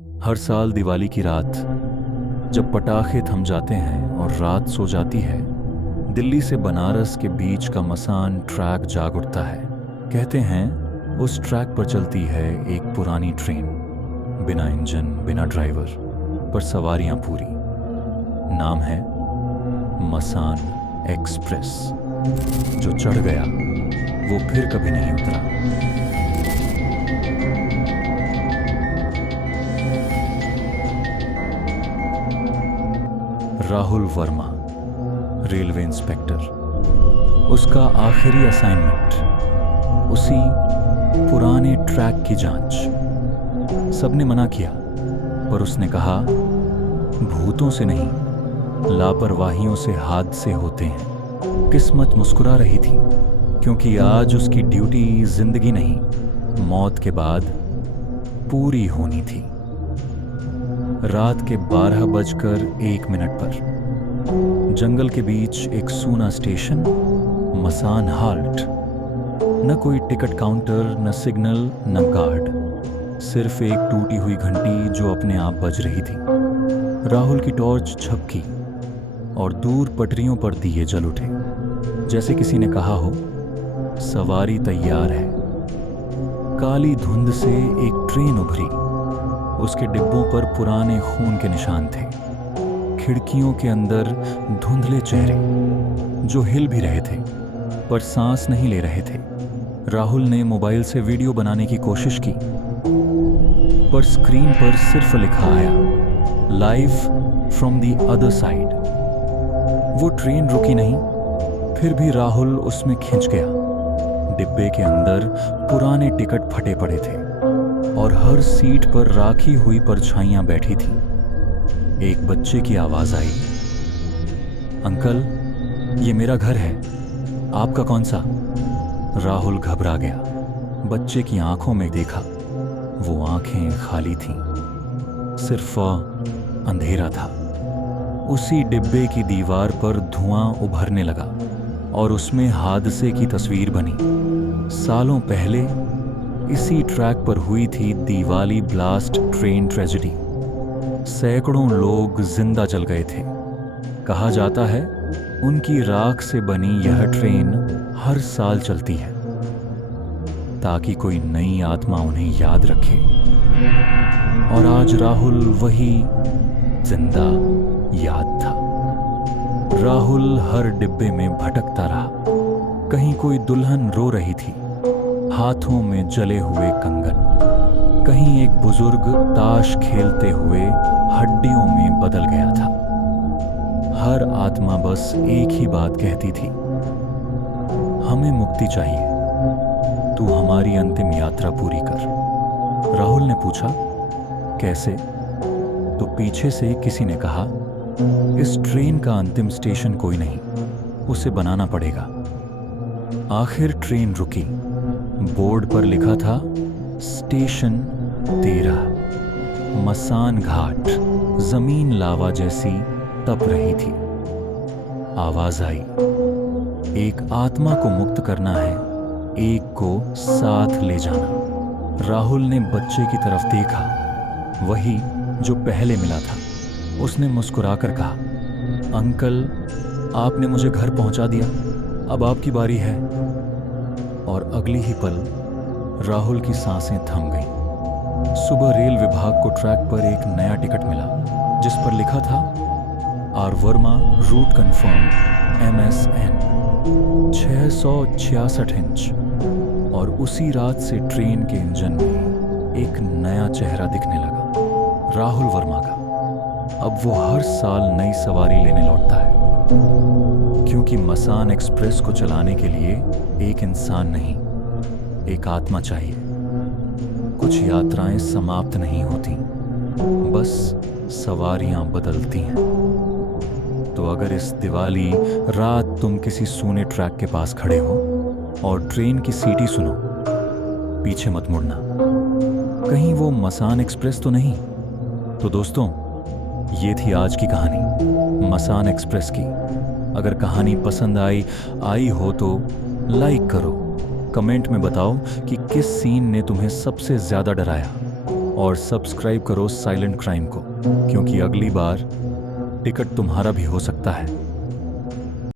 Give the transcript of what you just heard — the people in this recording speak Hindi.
हर साल दिवाली की रात जब पटाखे थम जाते हैं और रात सो जाती है, दिल्ली से बनारस के बीच का मसान ट्रैक जाग उठता है। कहते हैं उस ट्रैक पर चलती है एक पुरानी ट्रेन, बिना इंजन, बिना ड्राइवर, पर सवारियां पूरी। नाम है मसान एक्सप्रेस। जो चढ़ गया वो फिर कभी नहीं उतरा। Rahul Verma, railway inspector. उसका आखिरी असाइनमेंट उसी पुराने ट्रैक की जांच। सबने मना किया, पर उसने कहा भूतों से नहीं, लापरवाहियों से हादसे होते हैं। किस्मत मुस्कुरा रही थी, क्योंकि आज उसकी ड्यूटी जिंदगी नहीं, मौत के बाद पूरी होनी थी। रात के 12:01 पर जंगल के बीच एक सूना स्टेशन, मसान हाल्ट। न कोई टिकट काउंटर, न सिग्नल, न गार्ड, सिर्फ एक टूटी हुई घंटी जो अपने आप बज रही थी। राहुल की टॉर्च झपकी और दूर पटरियों पर दिए जल उठे, जैसे किसी ने कहा हो सवारी तैयार है। काली धुंध से एक ट्रेन उभरी। उसके डिब्बों पर पुराने खून के निशान थे। खिड़कियों के अंदर धुंधले चेहरे जो हिल भी रहे थे, पर सांस नहीं ले रहे थे। राहुल ने मोबाइल से वीडियो बनाने की कोशिश की, पर स्क्रीन पर सिर्फ लिखा आया, live from the other side. वो ट्रेन रुकी नहीं, फिर भी राहुल उसमें खिंच गया। डिब्बे के अंदर पुराने टिकट फटे पड़े थे और हर सीट पर राखी हुई परछाइयां बैठी थीं। एक बच्चे की आवाज आई, अंकल, ये मेरा घर है, आपका कौन सा? राहुल घबरा गया। बच्चे की आंखों में देखा, वो आंखें खाली थीं, सिर्फ अंधेरा था। उसी डिब्बे की दीवार पर धुआं उभरने लगा और उसमें हादसे की तस्वीर बनी। सालों पहले इसी ट्रैक पर हुई थी दिवाली ब्लास्ट ट्रेन ट्रेजेडी। सैकड़ों लोग जिंदा जल गए थे। कहा जाता है उनकी राख से बनी यह ट्रेन हर साल चलती है, ताकि कोई नई आत्मा उन्हें याद रखे। और आज राहुल वही जिंदा याद था। राहुल हर डिब्बे में भटकता रहा। कहीं कोई दुल्हन रो रही थी, हाथों में जले हुए कंगन। कहीं एक बुजुर्ग ताश खेलते हुए हड्डियों में बदल गया था। हर आत्मा बस एक ही बात कहती थी, हमें मुक्ति चाहिए, तू हमारी अंतिम यात्रा पूरी कर। राहुल ने पूछा, कैसे? तो पीछे से किसी ने कहा, इस ट्रेन का अंतिम स्टेशन कोई नहीं, उसे बनाना पड़ेगा। आखिर ट्रेन रुकी। बोर्ड पर लिखा था स्टेशन 13। मसान घाट। जमीन लावा जैसी तप रही थी। आवाज आई, एक आत्मा को मुक्त करना है, एक को साथ ले जाना। राहुल ने बच्चे की तरफ देखा, वही जो पहले मिला था। उसने मुस्कुराकर कहा, अंकल, आपने मुझे घर पहुंचा दिया, अब आपकी बारी है। और अगली ही पल राहुल की सांसें थम गईं। सुबह रेल विभाग को ट्रैक पर एक नया टिकट मिला, जिस पर लिखा था R Verma, route confirm, MSN 666 inch. और उसी रात से ट्रेन के इंजन में एक नया चेहरा दिखने लगा, राहुल वर्मा का। अब वो हर साल नई सवारी लेने लौटता है, क्योंकि मसान एक्सप्रेस को चलाने के लिए एक इंसान नहीं, एक आत्मा चाहिए। कुछ यात्राएं समाप्त नहीं होती, बस सवारियां बदलती हैं। तो अगर इस दिवाली रात तुम किसी सूने ट्रैक के पास खड़े हो और ट्रेन की सीटी सुनो, पीछे मत मुड़ना, कहीं वो मसान एक्सप्रेस तो नहीं। तो दोस्तों, ये थी आज की कहानी, मसान एक्सप्रेस की। अगर कहानी पसंद आई हो तो लाइक करो, कमेंट में बताओ कि किस सीन ने तुम्हें सबसे ज्यादा डराया। और सब्सक्राइब करो साइलेंट क्राइम को, क्योंकि अगली बार टिकट तुम्हारा भी हो सकता है।